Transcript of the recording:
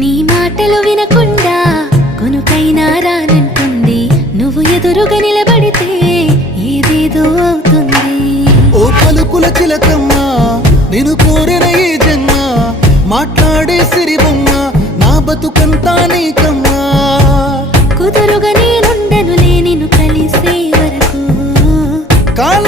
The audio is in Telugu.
నీ మాటలు వినకుండా కొనుకైనా రానంటుంది. నువ్వు ఎదురుగా నిలబడితే ఏదేదో అవుతుంది. ఓ పలుకుల చిలకమ్మ నేను కోరిన ఈ జన్మ, మాట్లాడే సిరిబొమ్మ నా బతుకంతా నీకమ్మా. కుదురుగా నేనుండనులే నిన్ను కలిసే వరకు. కాల